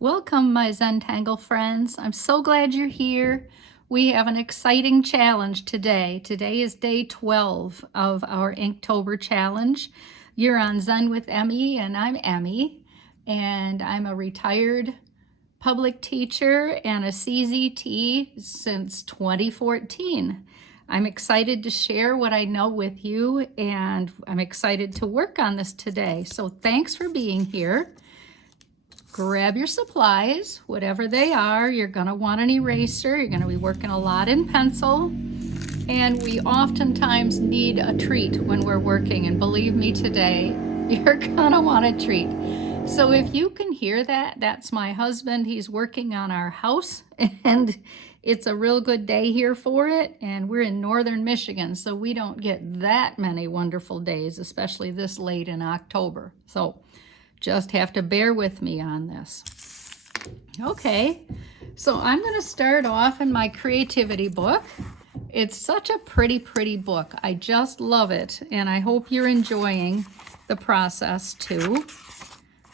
Welcome, my Zentangle friends. I'm so glad you're here. We have an exciting challenge today. Today is day 12 of our Inktober challenge. You're on Zen with Emmy, and I'm Emmy, and I'm a retired public teacher and a CZT since 2014. I'm excited to share what I know with you, and I'm excited to work on this today. So thanks for being here. Grab your supplies, whatever they are. You're going to want an eraser. You're going to be working a lot in pencil. And we oftentimes need a treat when we're working. And believe me, today, you're going to want a treat. So if you can hear that, that's my husband. He's working on our house. And it's a real good day here for it. And we're in northern Michigan, so we don't get that many wonderful days, especially this late in October. So just have to bear with me on this. Okay, so I'm going to start off in my creativity book. It's such a pretty book. I just love it, and I hope you're enjoying the process too.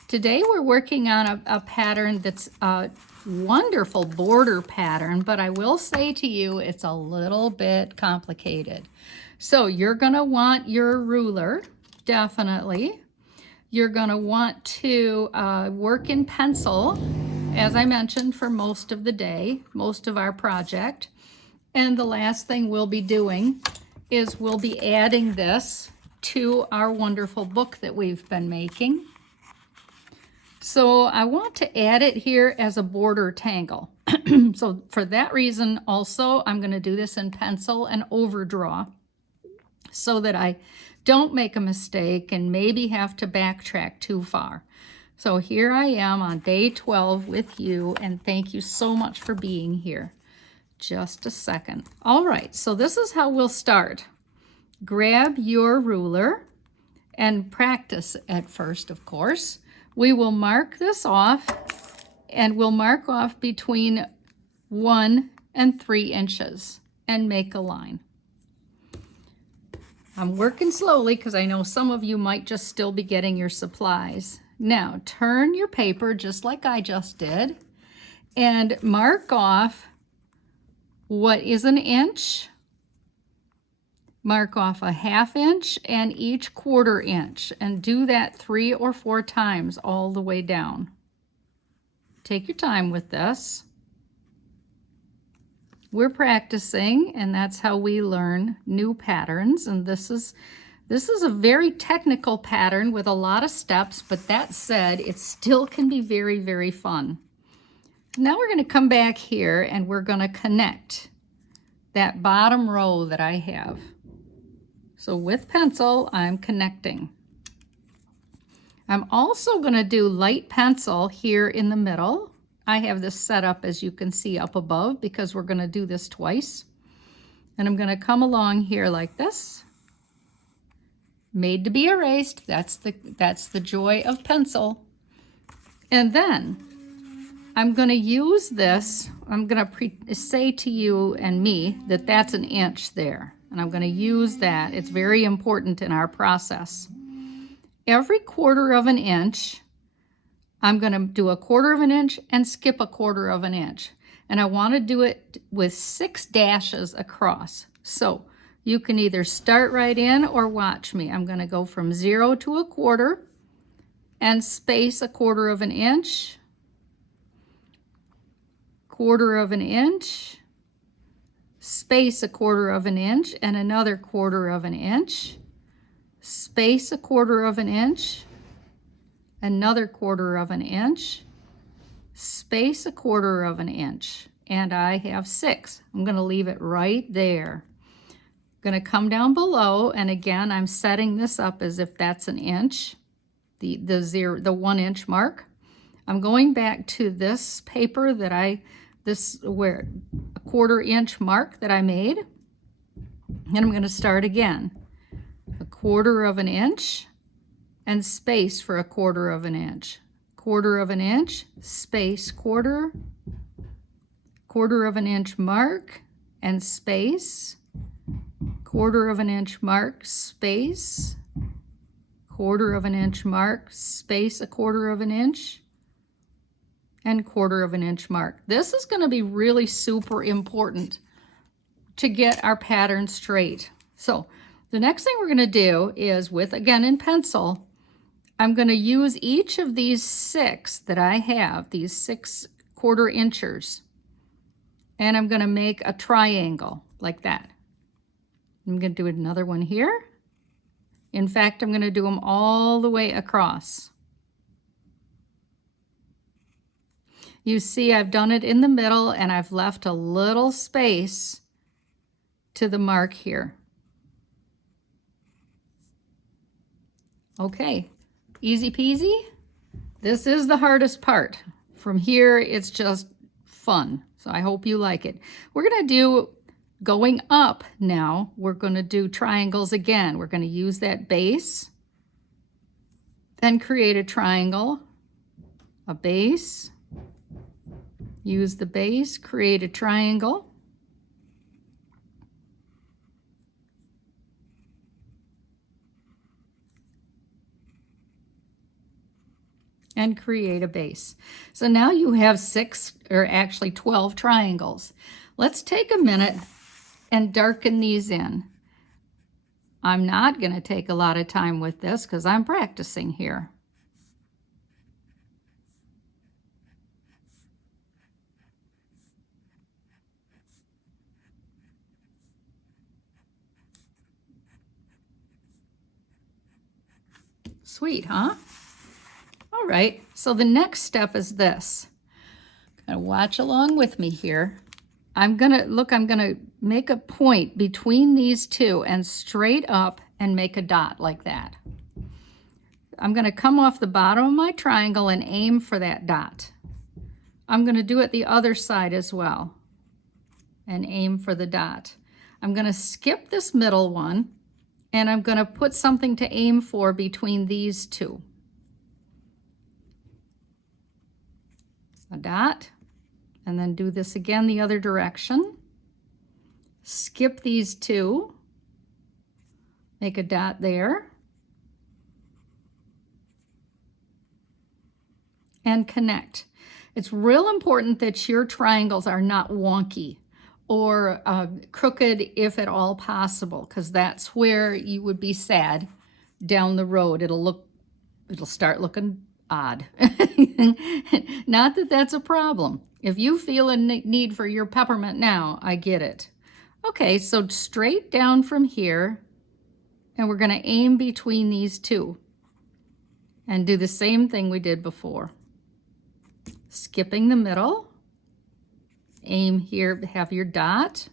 Today we're working on a pattern that's a wonderful border pattern, but I will say to you it's a little bit complicated. So you're going to want your ruler, definitely. You're going to want to work in pencil, as I mentioned, for most of the day, most of our project. And the last thing we'll be doing is we'll be adding this to our wonderful book that we've been making. So I want to add it here as a border tangle. So for that reason also, I'm going to do this in pencil and overdraw so that I don't make a mistake and maybe have to backtrack too far. So here I am on day 12 with you, and thank you so much for being here. Just a second. All right, so this is how we'll start. Grab your ruler and practice at first, of course. We will mark this off, and we'll mark off between 1 and 3 inches and make a line. I'm working slowly because I know some of you might just still be getting your supplies. Now, turn your paper just like I just did and mark off what is an inch. Mark off a ½ inch and each ¼ inch, and do that 3 or 4 times all the way down. Take your time with this. We're practicing, and that's how we learn new patterns. And this is a very technical pattern with a lot of steps, but that said, it still can be very fun. Now we're going to come back here and we're going to connect that bottom row that I have. So with pencil, I'm connecting. I'm also going to do light pencil here in the middle. I have this set up, as you can see, up above because we're going to do this twice. And I'm going to come along here like this. Made to be erased. That's the joy of pencil. And then I'm going to use this. I'm going to say to you and me that that's an inch there. And I'm going to use that. It's very important in our process. Every ¼ inch, I'm going to do a ¼ inch and skip a ¼ inch. And I want to do it with 6 dashes across. So you can either start right in or watch me. I'm going to go from 0 to a ¼ and space a ¼ inch, ¼ inch, space a ¼ inch, and another ¼ inch, space a ¼ inch, another ¼ inch, space a ¼ inch, and I have 6. I'm going to leave it right there. I'm going to come down below, and again, I'm setting this up as if that's an inch, the 1 inch mark. I'm going back to this paper that a ¼ inch mark that I made, and I'm going to start again. A ¼ inch and space for a ¼ inch, ¼ inch, space ¼ inch mark and space, ¼ inch mark, space, ¼ inch mark, space a ¼ inch, and 1/4 of an inch mark. This is going to be really super important to get our pattern straight. So the next thing we're going to do is, with, again, in pencil, I'm going to use each of these 6 that I have, these 6 1/4 inchers, and I'm going to make a triangle like that. I'm going to do another one here. In fact, I'm going to do them all the way across. You see, I've done it in the middle, and I've left a little space to the mark here. Okay, easy peasy. This is the hardest part. From here, it's just fun. So I hope you like it. We're going to do, going up now, we're going to do triangles again. We're going to use that base, then create a triangle, a base, use the base, create a triangle, and create a base. So now you have 6, or actually 12 triangles. Let's take a minute and darken these in. I'm not going to take a lot of time with this because I'm practicing here. Sweet, huh? All right, so the next step is this. Kind of watch along with me here. I'm gonna make a point between these 2 and straight up and make a dot like that. I'm gonna come off the bottom of my triangle and aim for that dot. I'm gonna do it the other side as well and aim for the dot. I'm gonna skip this middle one, and I'm gonna put something to aim for between these 2. A dot, and then do this again the other direction. Skip these 2, make a dot there, and connect. It's real important that your triangles are not wonky or crooked if at all possible, because that's where you would be sad down the road. It'll start looking odd. Not that that's a problem. If you feel a need for your peppermint now, I get it. Okay, so straight down from here, and we're going to aim between these 2 and do the same thing we did before. Skipping the middle, aim here, have your dot,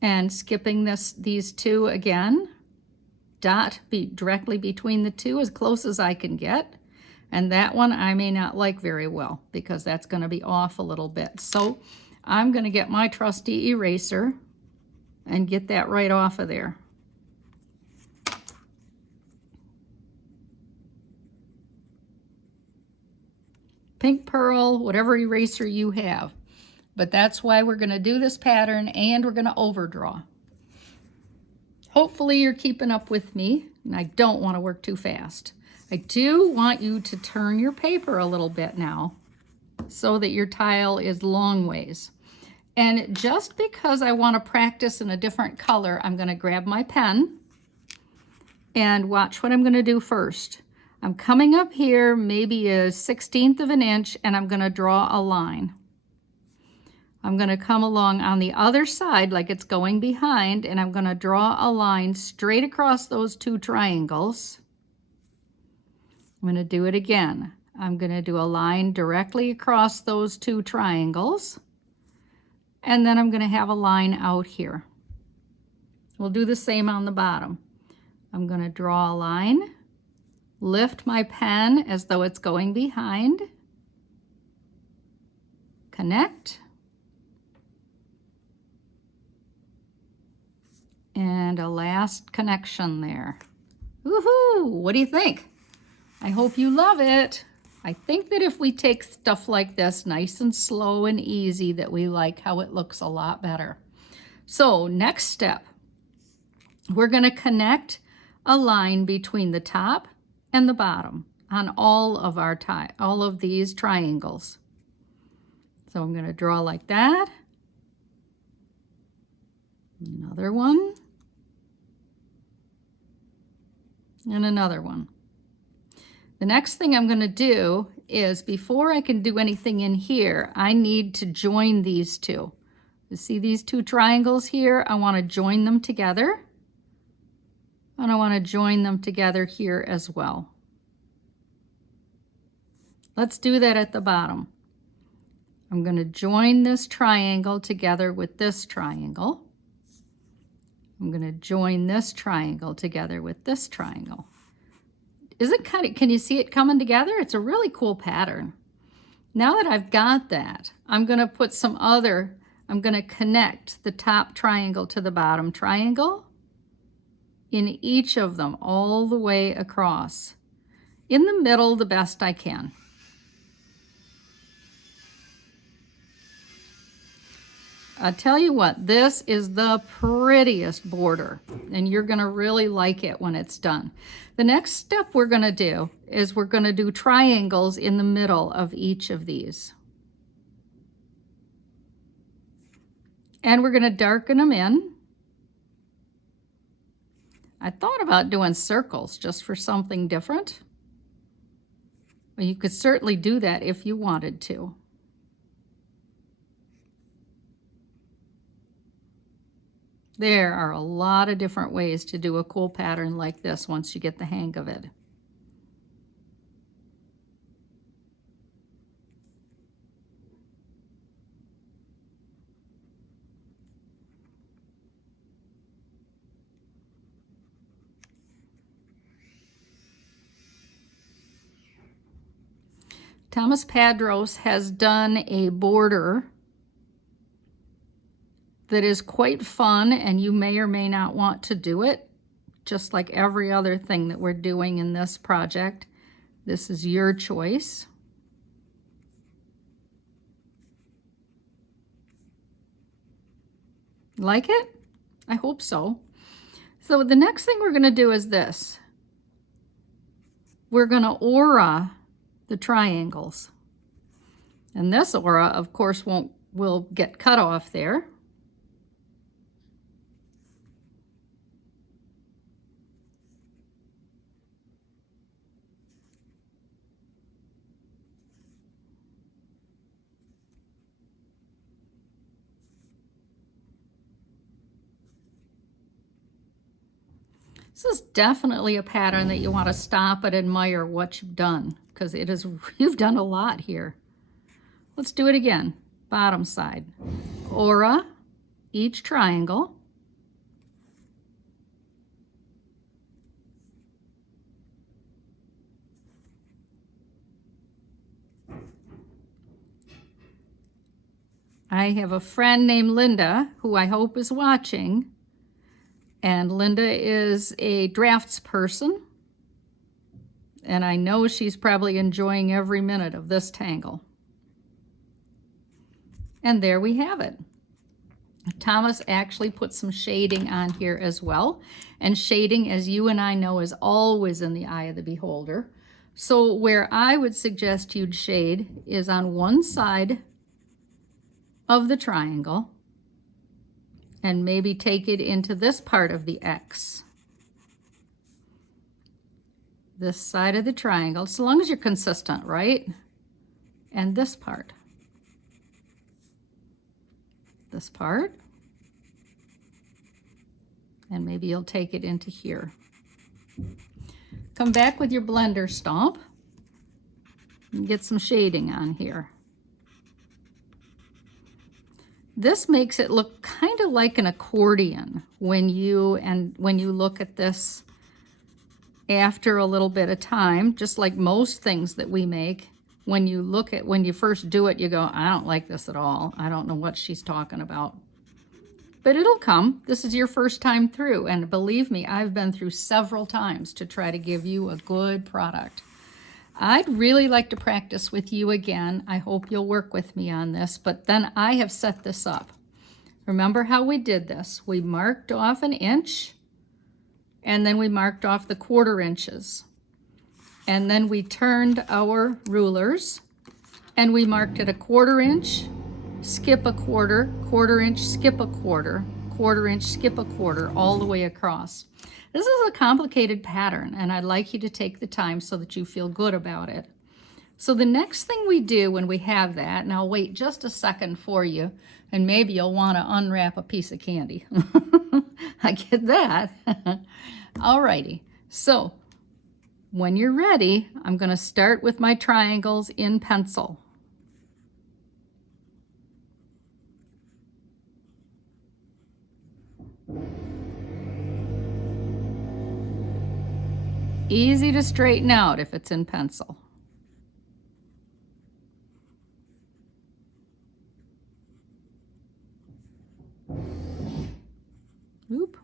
and skipping these 2 again. Dot directly between the 2 as close as I can get. And that one I may not like very well because that's going to be off a little bit. So I'm going to get my trusty eraser and get that right off of there. Pink pearl, whatever eraser you have. But that's why we're going to do this pattern, and we're going to overdraw. Hopefully you're keeping up with me, and I don't want to work too fast. I do want you to turn your paper a little bit now so that your tile is long ways. And just because I want to practice in a different color, I'm going to grab my pen and watch what I'm going to do first. I'm coming up here maybe a 1/16 of an inch, and I'm going to draw a line. I'm going to come along on the other side like it's going behind, and I'm going to draw a line straight across those 2 triangles. I'm going to do it again. I'm going to do a line directly across those 2 triangles, and then I'm going to have a line out here. We'll do the same on the bottom. I'm going to draw a line, lift my pen as though it's going behind, connect, and a last connection there. Woohoo! What do you think? I hope you love it. I think that if we take stuff like this nice and slow and easy, that we like how it looks a lot better. So next step, we're going to connect a line between the top and the bottom on all of these triangles. So I'm going to draw like that. Another one. And another one. The next thing I'm going to do is, before I can do anything in here, I need to join these two. You see these two triangles here? I want to join them together. And I want to join them together here as well. Let's do that at the bottom. I'm going to join this triangle together with this triangle. I'm going to join this triangle together with this triangle. Can you see it coming together? It's a really cool pattern. Now that I've got that, I'm going to connect the top triangle to the bottom triangle in each of them all the way across. In the middle the best I can. I tell you what, this is the prettiest border, and you're going to really like it when it's done. The next step we're going to do is we're going to do triangles in the middle of each of these. And we're going to darken them in. I thought about doing circles just for something different. Well, you could certainly do that if you wanted to. There are a lot of different ways to do a cool pattern like this once you get the hang of it. Tomas Padros has done a border that is quite fun, and you may or may not want to do it, just like every other thing that we're doing in this project. This is your choice. Like it? I hope so. So the next thing we're going to do is this. We're going to aura the triangles. And this aura, of course, will get cut off there. This is definitely a pattern that you want to stop and admire what you've done, because you've done a lot here. Let's do it again. Bottom side. Aura each triangle. I have a friend named Linda who I hope is watching. And Linda is a drafts person, and I know she's probably enjoying every minute of this tangle. And there we have it. Thomas actually put some shading on here as well. And shading, as you and I know, is always in the eye of the beholder. So where I would suggest you'd shade is on one side of the triangle, and maybe take it into this part of the X. This side of the triangle, so long as you're consistent, right? And this part. This part. And maybe you'll take it into here. Come back with your blender stomp and get some shading on here. This makes it look kind of like an accordion when you look at this after a little bit of time, just like most things that we make. When you first do it, you go, I don't like this at all. I don't know what she's talking about. But it'll come. This is your first time through, and believe me, I've been through several times to try to give you a good product. I'd really like to practice with you again. I hope you'll work with me on this, but then I have set this up. Remember how we did this? We marked off an inch, and then we marked off the 1/4 inches. And then we turned our rulers and we marked it a 1/4 inch, skip a quarter, 1/4 inch, skip a quarter, 1/4 inch, skip a quarter, all the way across. This is a complicated pattern, and I'd like you to take the time so that you feel good about it. So the next thing we do when we have that, and I'll wait just a second for you, and maybe you'll want to unwrap a piece of candy. I get that. Alrighty, so when you're ready, I'm going to start with my triangles in pencil. Easy to straighten out if it's in pencil. Oop.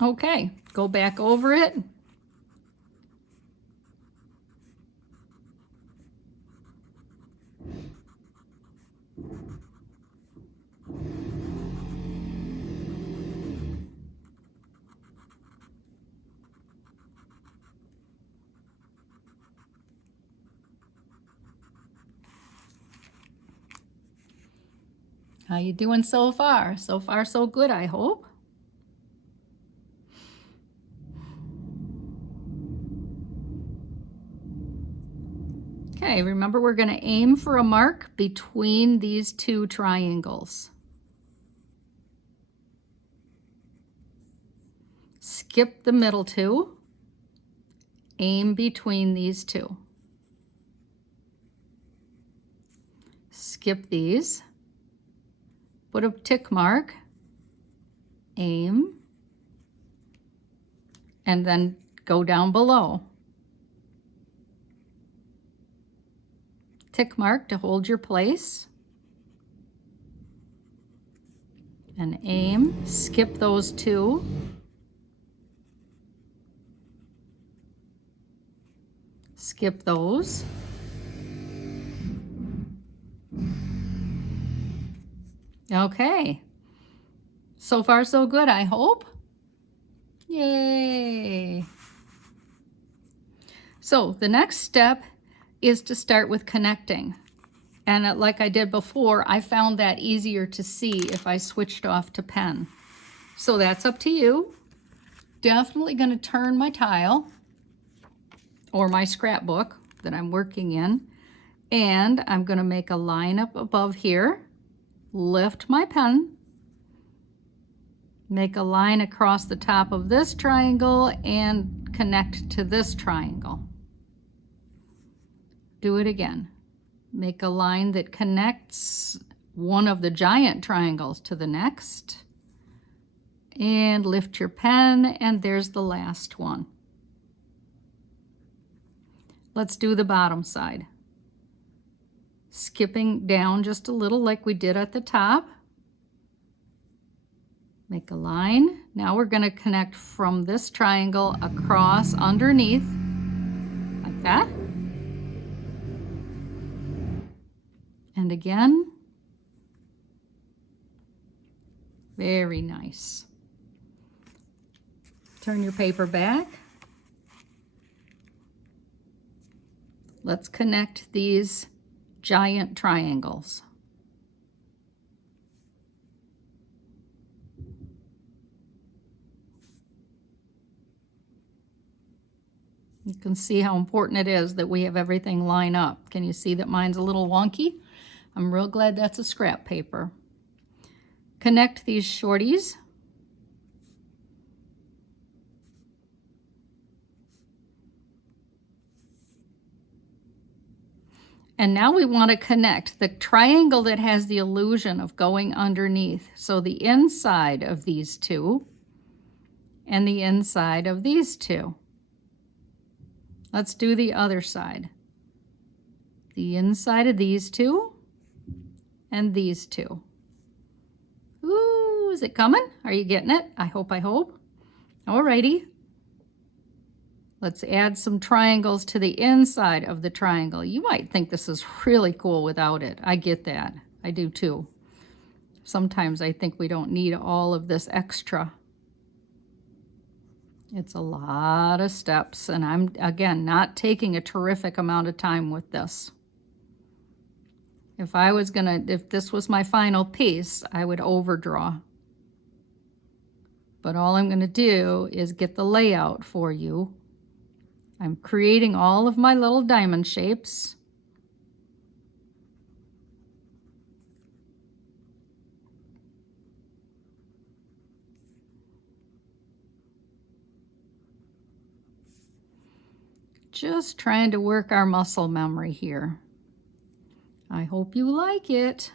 Okay, go back over it. How you doing so far? So far, so good, I hope. Okay, remember we're going to aim for a mark between these two triangles. Skip the middle two. Aim between these two. Skip these. Put a tick mark. Aim. And then go down below. Tick mark to hold your place. And aim. Skip those two. Skip those. Okay. So far, so good, I hope. Yay. So the next step is to start with connecting. And like I did before, I found that easier to see if I switched off to pen. So that's up to you. Definitely going to turn my tile or my scrapbook that I'm working in. And I'm going to make a line up above here. Lift my pen. Make a line across the top of this triangle and connect to this triangle. Do it again. Make a line that connects one of the giant triangles to the next. And lift your pen, and there's the last one. Let's do the bottom side. Skipping down just a little like we did at the top. Make a line. Now we're going to connect from this triangle across underneath, like that. And again. Very nice. Turn your paper back. Let's connect these giant triangles. You can see how important it is that we have everything line up. Can you see that mine's a little wonky? I'm real glad that's a scrap paper. Connect these shorties. And now we want to connect the triangle that has the illusion of going underneath. So the inside of these two and the inside of these two. Let's do the other side. The inside of these two and these two. Ooh, is it coming? Are you getting it? I hope. Alrighty. Let's add some triangles to the inside of the triangle. You might think this is really cool without it. I get that. I do too. Sometimes I think we don't need all of this extra. It's a lot of steps, and I'm, again, not taking a terrific amount of time with this. If this was my final piece, I would overdraw. But all I'm gonna do is get the layout for you. I'm creating all of my little diamond shapes. Just trying to work our muscle memory here. I hope you like it.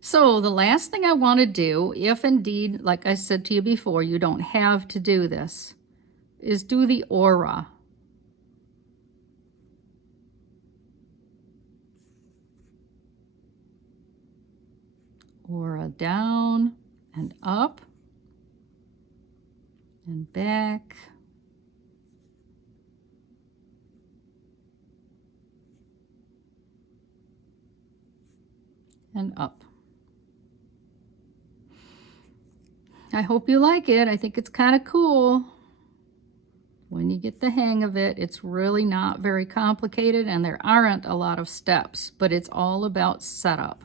So the last thing I want to do, if indeed, like I said to you before, you don't have to do this, is do the aura. Aura down and up and back. And up. I hope you like it. I think it's kind of cool. When you get the hang of it, it's really not very complicated, and there aren't a lot of steps, but it's all about setup.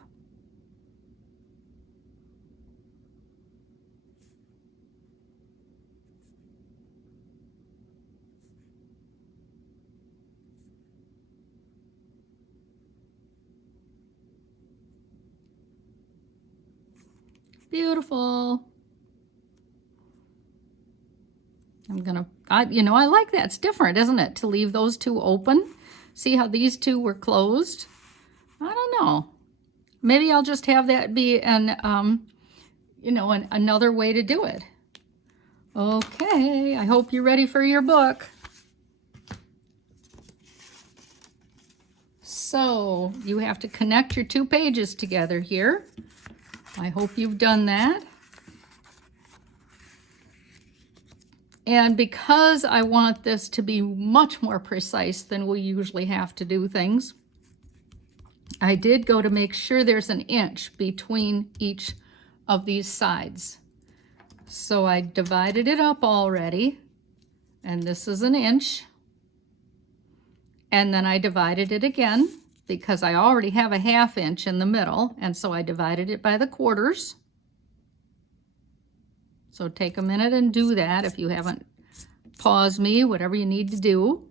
Beautiful. I like that. It's different, isn't it? To leave those two open. See how these two were closed? I don't know. Maybe I'll just have that be another way to do it. Okay, I hope you're ready for your book. So you have to connect your two pages together here. I hope you've done that. And because I want this to be much more precise than we usually have to do things, I did go to make sure there's an inch between each of these sides. So I divided it up already, and this is an inch. And then I divided it again because I already have a 1/2 inch in the middle, and so I divided it by the quarters. So take a minute and do that if you haven't. Pause me, whatever you need to do.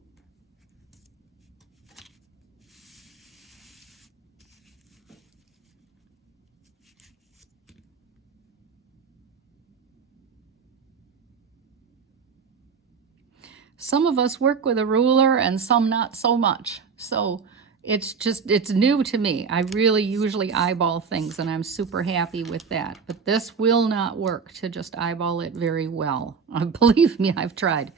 Some of us work with a ruler and some not so much. So it's new to me. I really usually eyeball things, and I'm super happy with that. But this will not work to just eyeball it very well. Believe me, I've tried,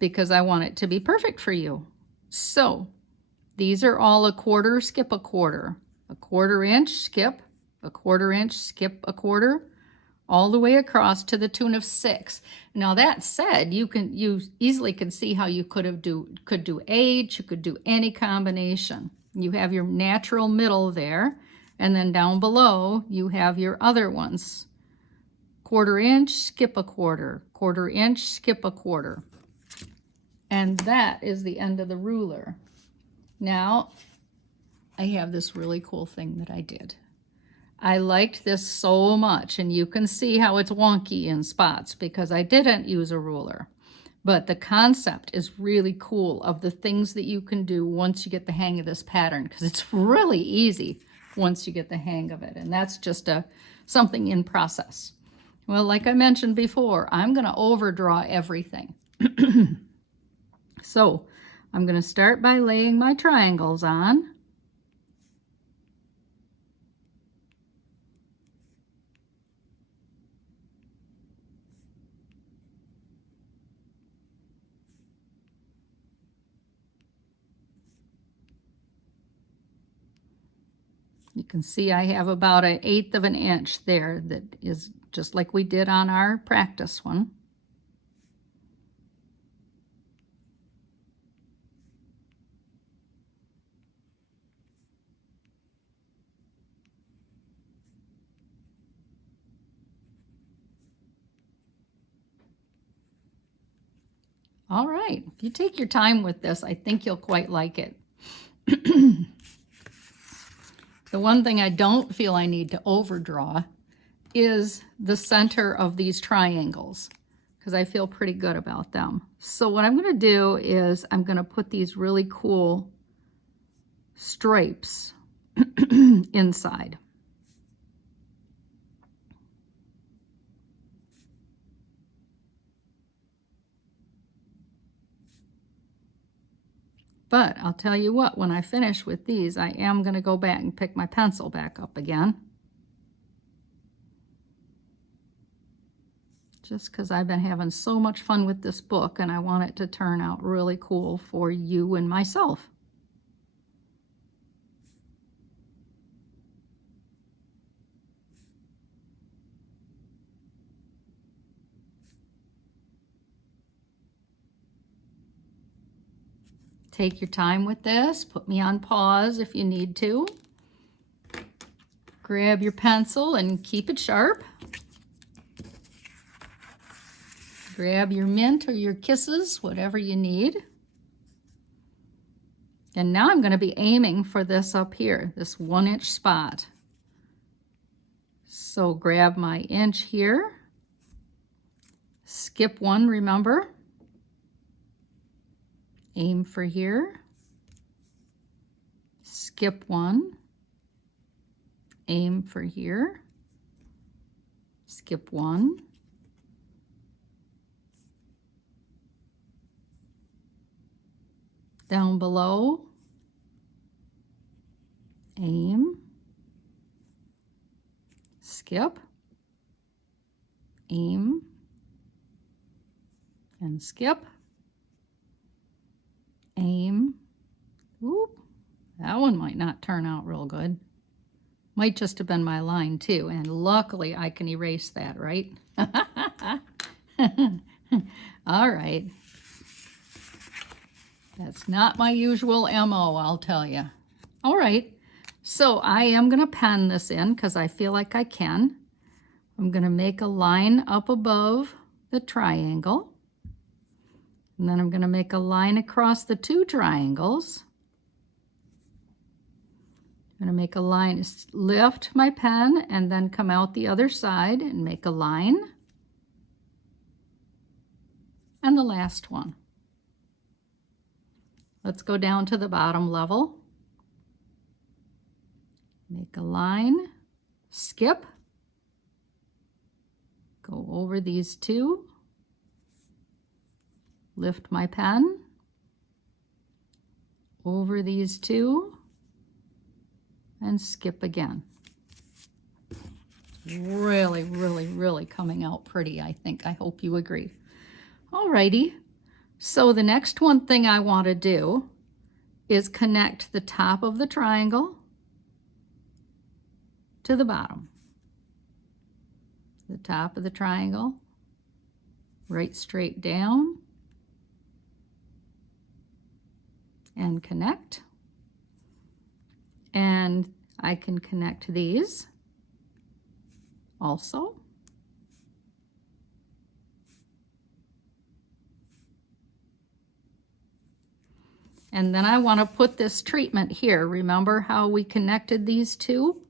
because I want it to be perfect for you. So these are all a quarter, skip a quarter, a 1/4 inch, skip, a 1/4 inch, skip a quarter, all the way across to the tune of 6. Now that said, you easily can see how you could do 8, you could do any combination. You have your natural middle there, and then down below you have your other ones. 1/4 inch, skip a quarter, 1/4 inch, skip a quarter. And that is the end of the ruler. Now I have this really cool thing that I did. I liked this so much, and you can see how it's wonky in spots because I didn't use a ruler. But the concept is really cool of the things that you can do once you get the hang of this pattern, because it's really easy once you get the hang of it. And that's just something in process. Well, like I mentioned before, I'm going to overdraw everything. So I'm going to start by laying my triangles on. You can see I have about 1/8 of an inch there that is just like we did on our practice one. All right, if you take your time with this, I think you'll quite like it. The one thing I don't feel I need to overdraw is the center of these triangles, because I feel pretty good about them. So what I'm going to do is I'm going to put these really cool stripes inside. But I'll tell you what, when I finish with these, I am going to go back and pick my pencil back up again. Just because I've been having so much fun with this book and I want it to turn out really cool for you and myself. Take your time with this. Put me on pause if you need to. Grab your pencil and keep it sharp. Grab your mint or your kisses, whatever you need. And now I'm going to be aiming for this up here, this 1-inch spot. So grab my inch here. Skip one, remember. Aim for here. Skip one. Aim for here. Skip one. Down below. Aim. Skip. Aim. And skip. Aim. Oop, that one might not turn out real good. Might just have been my line too, and luckily I can erase that, right? All right. That's not my usual MO, I'll tell you. All right, so I am going to pen this in because I feel like I can. I'm going to make a line up above the triangle. And then I'm going to make a line across the two triangles. I'm going to make a line, lift my pen, and then come out the other side and make a line. And the last one. Let's go down to the bottom level. Make a line, skip, go over these two. Lift my pen, over these two, and skip again. Really, really, really coming out pretty, I think. I hope you agree. Alrighty, so the next one thing I want to do is connect the top of the triangle to the bottom. The top of the triangle, right straight down, and connect. And I can connect these also. And then I want to put this treatment here. Remember how we connected these two?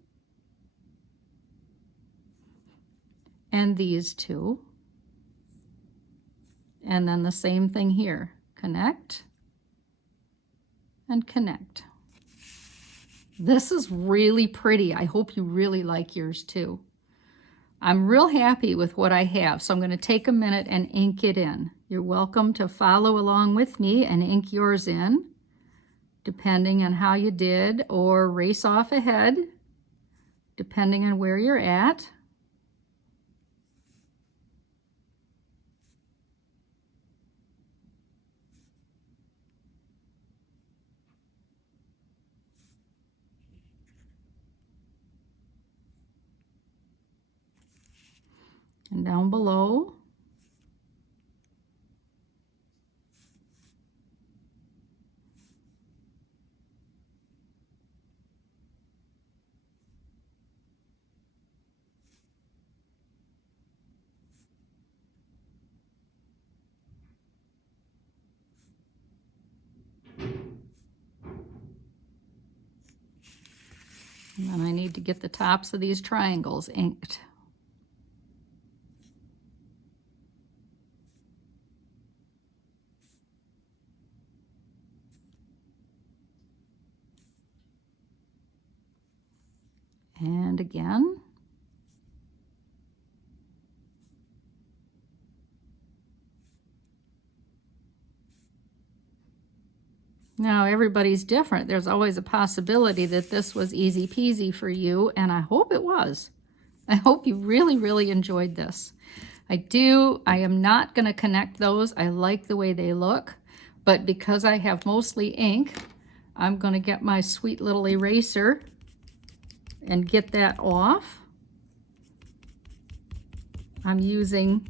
And these two. And then the same thing here. Connect and connect. This is really pretty. I hope you really like yours too. I'm real happy with what I have, so I'm going to take a minute and ink it in. You're welcome to follow along with me and ink yours in, depending on how you did, or race off ahead, depending on where you're at. And down below, And then I need to get the tops of these triangles inked. And again. Now everybody's different. There's always a possibility that this was easy peasy for you, and I hope it was. I hope you really, really enjoyed this. I am not going to connect those. I like the way they look, but because I have mostly ink, I'm going to get my sweet little eraser and get that off. I'm using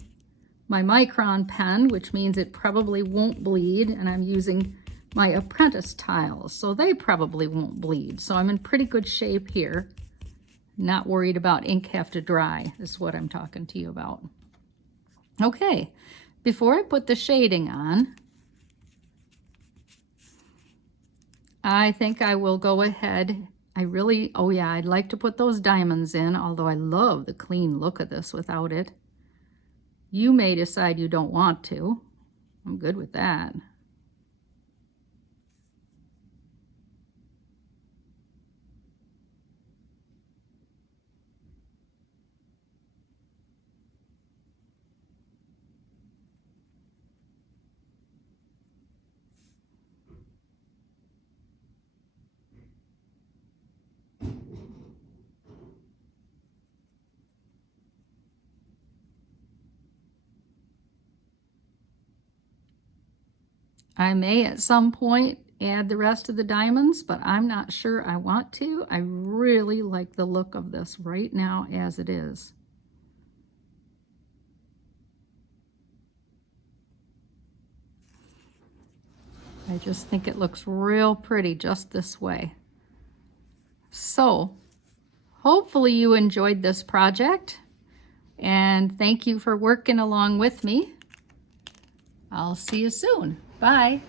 my micron pen, which means it probably won't bleed, and I'm using my apprentice tiles, so they probably won't bleed. So I'm in pretty good shape here. Not worried about ink have to dry, is what I'm talking to you about. Okay, before I put the shading on, I think I will go ahead. Oh yeah, I'd like to put those diamonds in, although I love the clean look of this without it. You may decide you don't want to. I'm good with that. I may at some point add the rest of the diamonds, but I'm not sure I want to. I really like the look of this right now as it is. I just think it looks real pretty just this way. So hopefully you enjoyed this project, and thank you for working along with me. I'll see you soon. Bye.